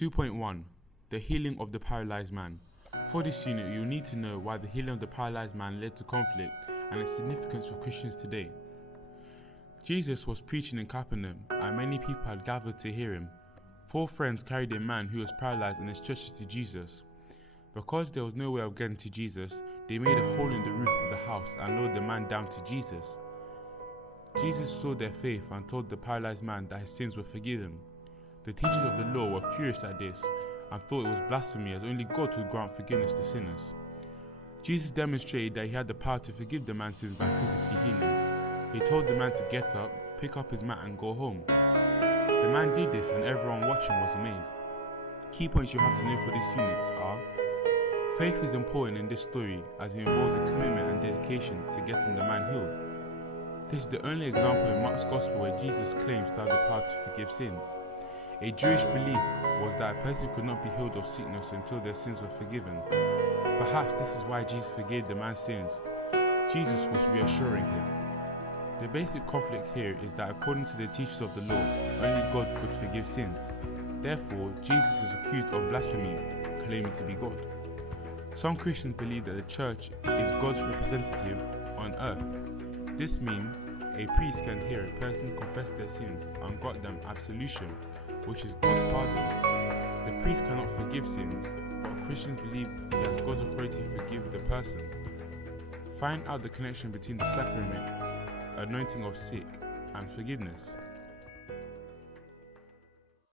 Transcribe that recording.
2.1 The healing of the paralysed man. For this unit, you'll need to know why the healing of the paralysed man led to conflict and its significance for Christians today. Jesus was preaching in Capernaum, and many people had gathered to hear him. 4 friends carried a man who was paralysed and stretched to Jesus. Because there was no way of getting to Jesus, they made a hole in the roof of the house and lowered the man down to Jesus. Jesus saw their faith and told the paralysed man that his sins were forgiven. The teachers of the law were furious at this and thought it was blasphemy, as only God could grant forgiveness to sinners. Jesus demonstrated that he had the power to forgive the man's sins by physically healing. He told the man to get up, pick up his mat and go home. The man did this and everyone watching was amazed. Key points you have to know for this unit are: faith is important in this story as it involves a commitment and dedication to getting the man healed. This is the only example in Mark's Gospel where Jesus claims to have the power to forgive sins. A Jewish belief was that a person could not be healed of sickness until their sins were forgiven. Perhaps this is why Jesus forgave the man's sins. Jesus was reassuring him. The basic conflict here is that according to the teachers of the law, only God could forgive sins. Therefore, Jesus is accused of blasphemy, claiming to be God. Some Christians believe that the church is God's representative on earth. This means a priest can hear a person confess their sins and grant them absolution, which is God's pardon. The priest cannot forgive sins, but Christians believe he has God's authority to forgive the person. Find out the connection between the sacrament, anointing of sick, and forgiveness.